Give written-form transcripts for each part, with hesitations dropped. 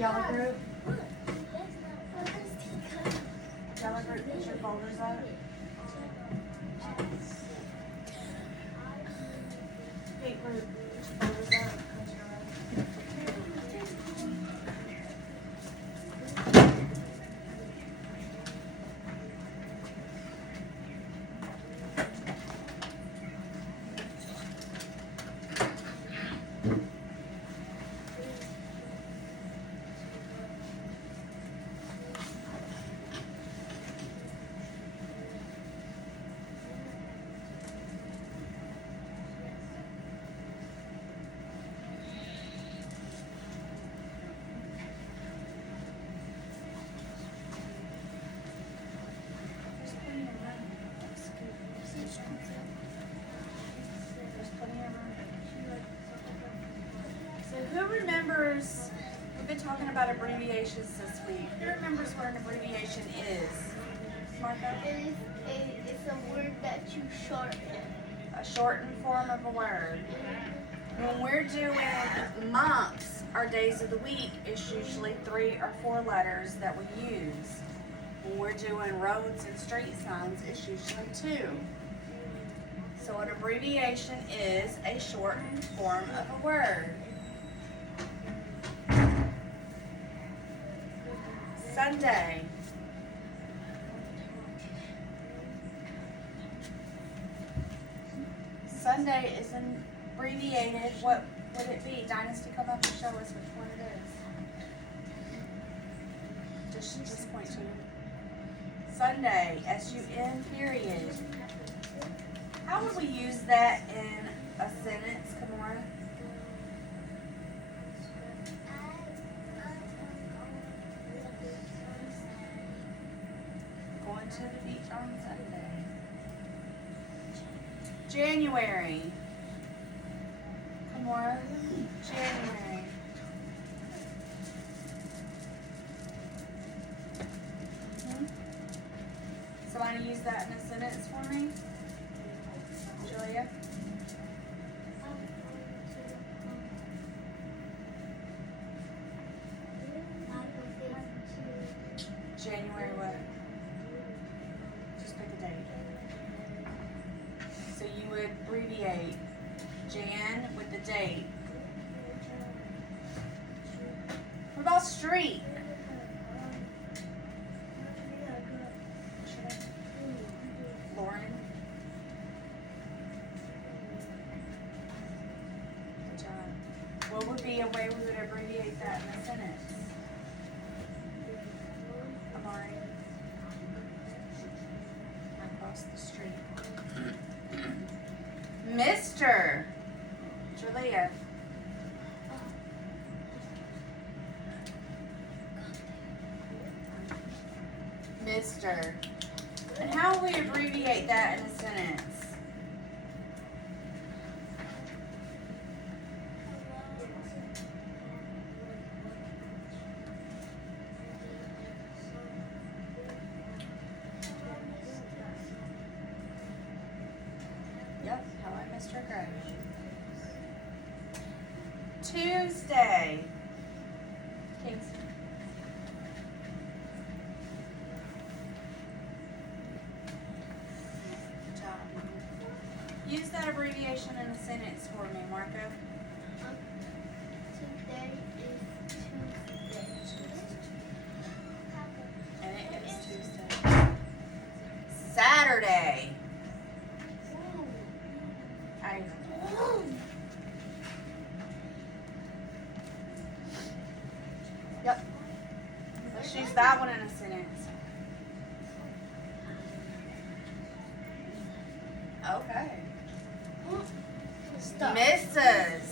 Yellow group. Yellow group, put your folders up. Pink group, put your folders up. Who remembers, we've been talking about abbreviations this week. Who remembers what an abbreviation is? Marco? It's a word that you shorten. A shortened form of a word. When we're doing months or days of the week, it's usually 3 or 4 letters that we use. When we're doing roads and street signs, it's usually 2. So an abbreviation is a shortened form of a word. Sunday. Sunday is abbreviated. What would it be? Dynasty, come up and show us which one it is. Just point to it. Sunday, S-U-N period. How would we use that in a sentence, Kamora? Going to the beach on Sunday. January. Kamora. January. Somebody use that in a sentence for me? Julia? January what? Just pick a date. So you would abbreviate Jan with the date. What about street? Lauren? Good job. What would be a way we would abbreviate that in a sentence? Amari? Across the street. Mr. Julia. Mr. And how will we abbreviate that in a sentence? Yep, how I Mr. Gray. Tuesday. Kingston. Good job. Use that abbreviation in a sentence for me, Marco. Today is Tuesday. And it is Tuesday. Saturday. Yep. Let's use that one in a sentence. Okay. Stop. Mrs.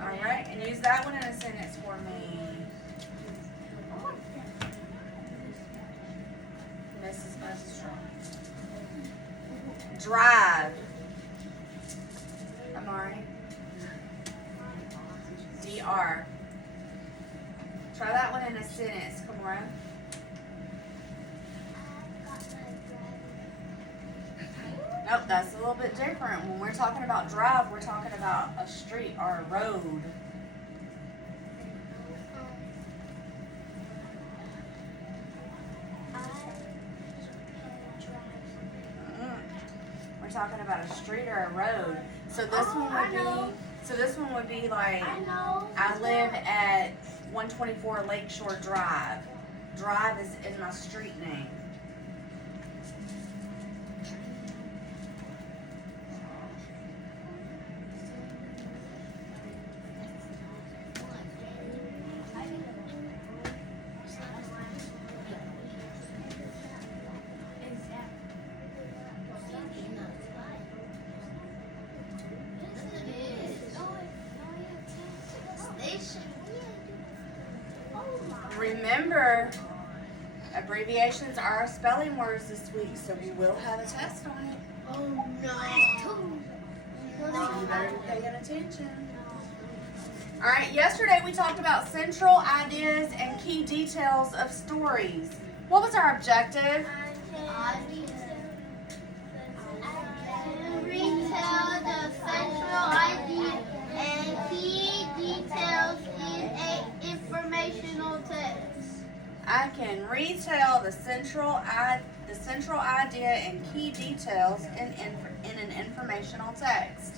All right, and use that one in a sentence for me. Mrs. Strong. Drive. Amari. DR. Try that one in a sentence, Kamora. Nope, that's a little bit different. When we're talking about drive, we're talking about a street or a road. We're talking about a street or a road. So this one would be. So this one would be like. I live at 124 Lakeshore Drive. Drive is in my street name. Remember, abbreviations are spelling words this week, so we will have a test on it. Oh no. So you better be paying attention. Alright, yesterday we talked about central ideas and key details of stories. What was our objective? Retell the central idea and key details in a informational text. I can retell the central idea and key details in an informational text.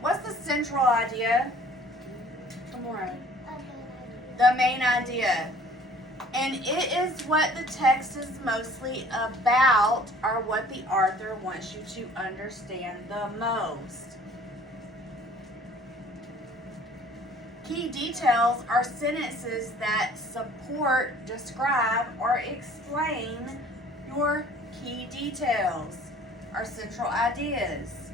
What's the central idea? Come on. The main idea. And it is what the text is mostly about, or what the author wants you to understand the most. Key details are sentences that support, describe, or explain your key details, or central ideas.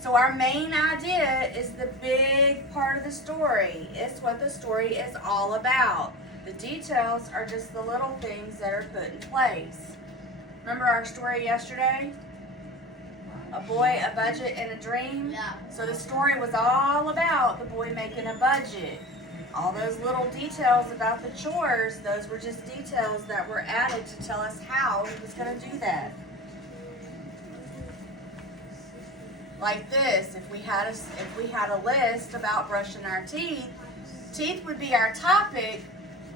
So our main idea is the big part of the story. It's what the story is all about. The details are just the little things that are put in place. Remember our story yesterday? A boy, a budget, and a dream? Yeah. So the story was all about the boy making a budget. All those little details about the chores, those were just details that were added to tell us how he was going to do that. Like this, if we had a list about brushing our teeth, teeth would be our topic,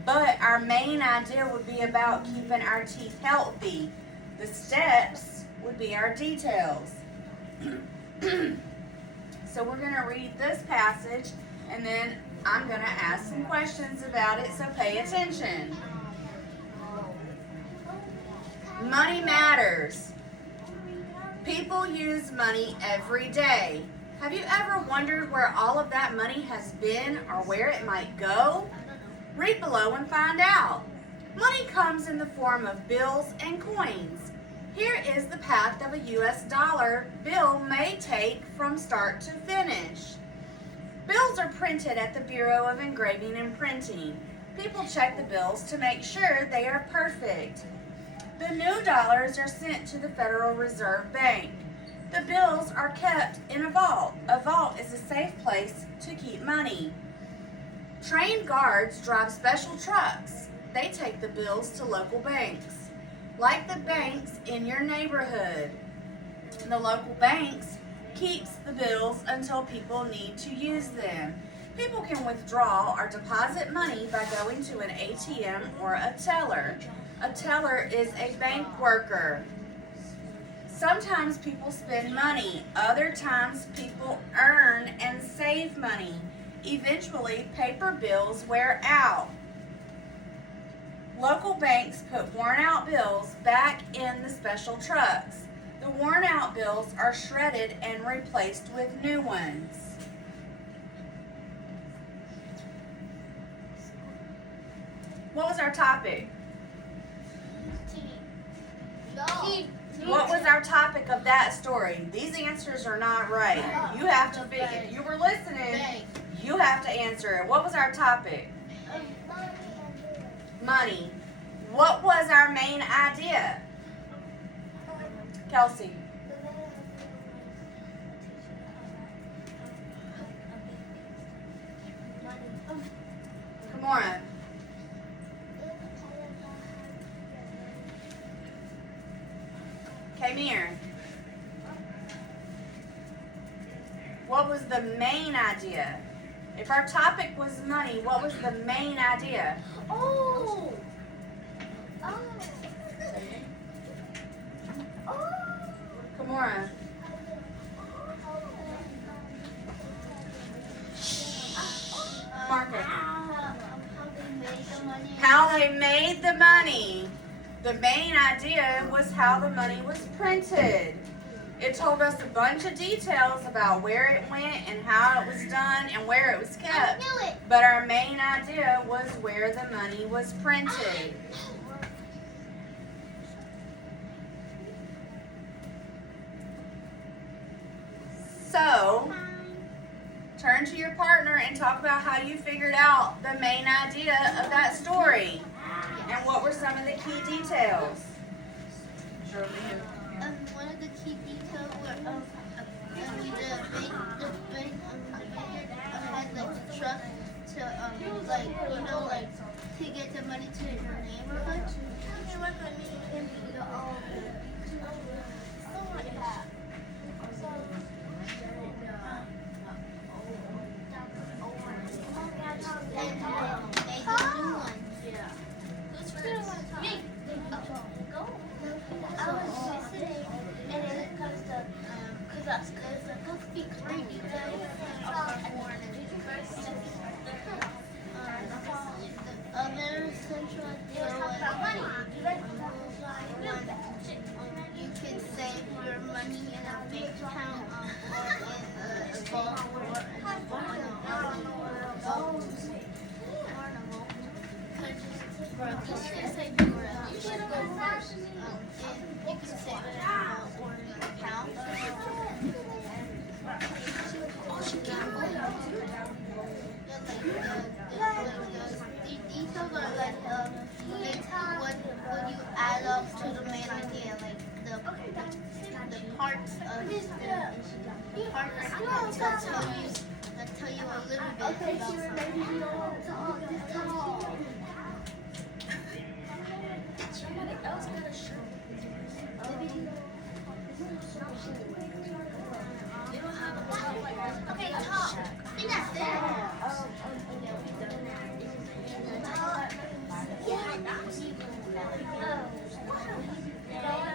but our main idea would be about keeping our teeth healthy. The steps would be our details. So we're going to read this passage, and then I'm going to ask some questions about it, so pay attention. Money matters. People use money every day. Have you ever wondered where all of that money has been or where it might go? Read below and find out. Money comes in the form of bills and coins. Here is the path of a U.S. dollar bill may take from start to finish. Bills are printed at the Bureau of Engraving and Printing. People check the bills to make sure they are perfect. The new dollars are sent to the Federal Reserve Bank. The bills are kept in a vault. A vault is a safe place to keep money. Trained guards drive special trucks. They take the bills to local banks. Like the banks in your neighborhood. The local banks keeps the bills until people need to use them. People can withdraw or deposit money by going to an ATM or a teller. A teller is a bank worker. Sometimes people spend money. Other times people earn and save money. Eventually, paper bills wear out. Local banks put worn-out bills back in the special trucks. The worn-out bills are shredded and replaced with new ones. What was our topic? What was our topic of that story? These answers are not right. You have to be, if you were listening, you have to answer it. What was our topic? Money. What was our main idea? Kelsey. Come on. Kamir. What was the main idea? If our topic was money, what was the main idea? Oh. Kamora. Mark it. How they made the money. The main idea was how the money was printed. It told us a bunch of details about where it went and how it was done and where it was kept. But our main idea was where the money was printed. So, turn to your partner and talk about how you figured out the main idea of that story. And what were some of the key details? One of the key details were the had like the truck to to get the money to your neighborhood. You can save your money in a bank account or in a vault or in a carnival. For a couple you should go first. You can save it in a vault or in an account. The details are like what you add up to the main idea, like the parts of the parts that tell you a little bit about okay, talk. I think that's it.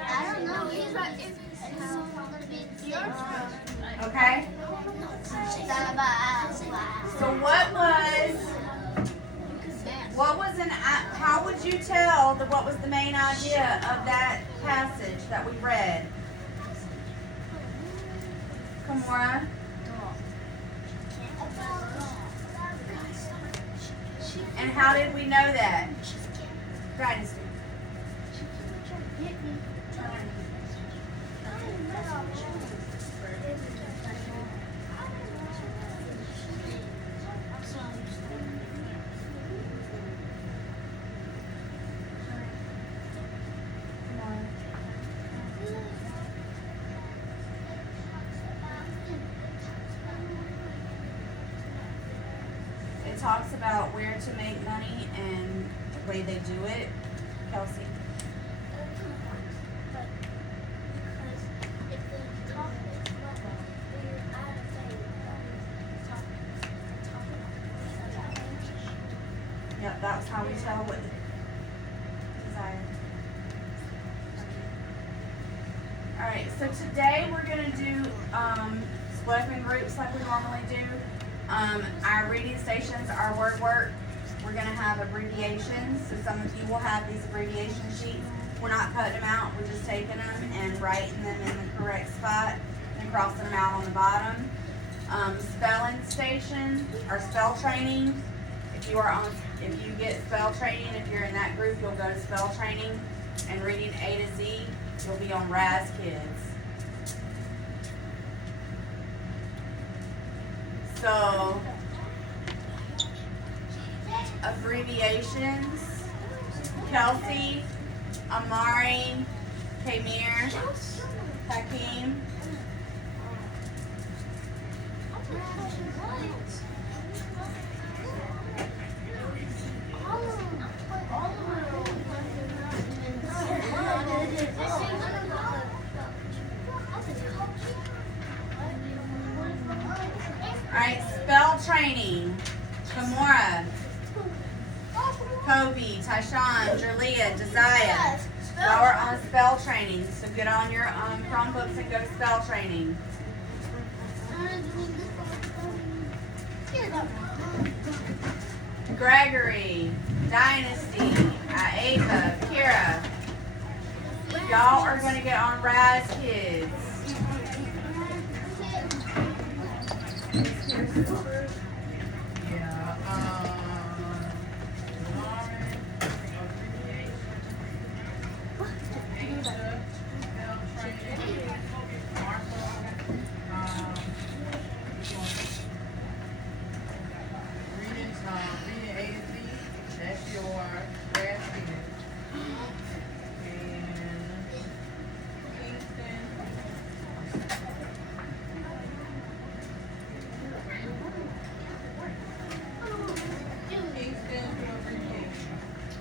I don't know. Okay? So how would you tell what was the main idea of that passage that we read? Kamora? And how did we know that? Guidance. It talks about where to make money and the way they do it. Kelsey. Yep, that's how we tell what the desire. Alright, so today we're going to do split up in groups like we normally do. Our reading stations, our word work, we're going to have abbreviations. So some of you will have these abbreviation sheets. We're not cutting them out, we're just taking them and writing them in the correct spot and crossing them out on the bottom. Spelling station, or spell training. If you get spell training, if you're in that group, you'll go to spell training. And reading A to Z, you'll be on Raz Kids. So, abbreviations, Kelsey, Amari, Kamir, Hakeem. Tyshawn, Jerlia, Josiah. Y'all are on spell training, so get on your Chromebooks and go to spell training. Gregory, Dynasty, Ava, Kira. Y'all are going to get on Rise Kids.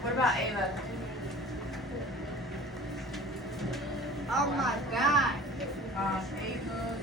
What about Ava? Oh my God. Ava,